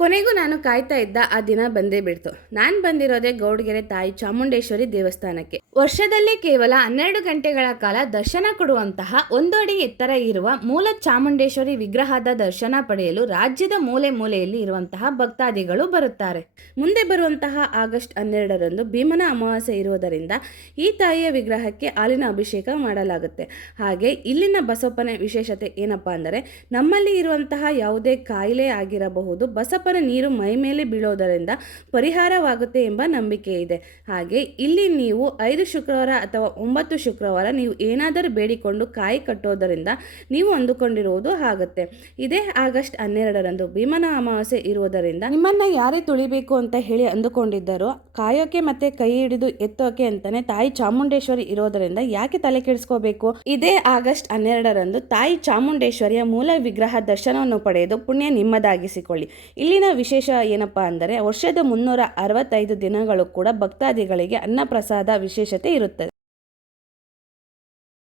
ಕೊನೆಗೂ ನಾನು ಕಾಯ್ತಾ ಇದ್ದ ಆ ದಿನ ಬಂದೇ ಬಿಡ್ತು. ನಾನು ಬಂದಿರೋದೇ ಗೌಡಗೆರೆ ತಾಯಿ ಚಾಮುಂಡೇಶ್ವರಿ ದೇವಸ್ಥಾನಕ್ಕೆ. ವರ್ಷದಲ್ಲಿ ಕೇವಲ 12 ಗಂಟೆಗಳ ಕಾಲ ದರ್ಶನ ಕೊಡುವಂತಹ 1 ಅಡಿ ಎತ್ತರ ಇರುವ ಮೂಲ ಚಾಮುಂಡೇಶ್ವರಿ ವಿಗ್ರಹದ ದರ್ಶನ ಪಡೆಯಲು ರಾಜ್ಯದ ಮೂಲೆ ಮೂಲೆಯಲ್ಲಿ ಇರುವಂತಹ ಭಕ್ತಾದಿಗಳು ಬರುತ್ತಾರೆ. ಮುಂದೆ ಬರುವಂತಹ ಆಗಸ್ಟ್ 12ರಂದು ಭೀಮನ ಅಮಾವಾಸ್ಯೆ ಇರುವುದರಿಂದ ಈ ತಾಯಿಯ ವಿಗ್ರಹಕ್ಕೆ ಹಾಲಿನ ಅಭಿಷೇಕ ಮಾಡಲಾಗುತ್ತೆ. ಹಾಗೆ ಇಲ್ಲಿನ ಬಸಪ್ಪನ ವಿಶೇಷತೆ ಏನಪ್ಪಾ ಅಂದರೆ, ನಮ್ಮಲ್ಲಿ ಇರುವಂತಹ ಯಾವುದೇ ಕಾಯಿಲೆ ಆಗಿರಬಹುದು, ಬಸಪ್ಪನ ನೀರು ಮೈ ಮೇಲೆ ಬೀಳೋದರಿಂದ ಪರಿಹಾರವಾಗುತ್ತೆ ಎಂಬ ನಂಬಿಕೆ ಇದೆ. ಹಾಗೆ ಇಲ್ಲಿ ನೀವು 5 ಶುಕ್ರವಾರ ಅಥವಾ 9 ಶುಕ್ರವಾರ ನೀವು ಏನಾದರೂ ಬೇಡಿಕೊಂಡು ಕಾಯಿ ಕಟ್ಟೋದರಿಂದ ನೀವು ಅಂದುಕೊಂಡಿರುವುದು ಆಗುತ್ತೆ. ಇದೇ ಆಗಸ್ಟ್ 12ರಂದು ಭೀಮನ ಅಮಾವಾಸ್ಯೆ ಇರುವುದರಿಂದ ನಿಮ್ಮನ್ನ ಯಾರೇ ತುಳಿಬೇಕು ಅಂತ ಹೇಳಿ ಅಂದುಕೊಂಡಿದ್ದಾರೋ ಕಾಯೋಕೆ ಮತ್ತೆ ಕೈ ಹಿಡಿದು ಎತ್ತೋಕೆ ಅಂತಾನೆ ತಾಯಿ ಚಾಮುಂಡೇಶ್ವರಿ ಇರೋದರಿಂದ ಯಾಕೆ ತಲೆ ಕೆಡಿಸ್ಕೋಬೇಕು. ಇದೇ ಆಗಸ್ಟ್ 12ರಂದು ತಾಯಿ ಚಾಮುಂಡೇಶ್ವರಿಯ ಮೂಲ ವಿಗ್ರಹ ದರ್ಶನವನ್ನು ಪಡೆದು ಪುಣ್ಯ ನಿಮ್ಮದಾಗಿಸಿಕೊಳ್ಳಿ. ಇಲ್ಲಿನ ವಿಶೇಷ ಏನಪ್ಪಾ ಅಂದರೆ, ವರ್ಷದ 365 ದಿನಗಳು ಕೂಡ ಭಕ್ತಾದಿಗಳಿಗೆ ಅನ್ನಪ್ರಸಾದ ವಿಶೇಷತೆ ಇರುತ್ತದೆ.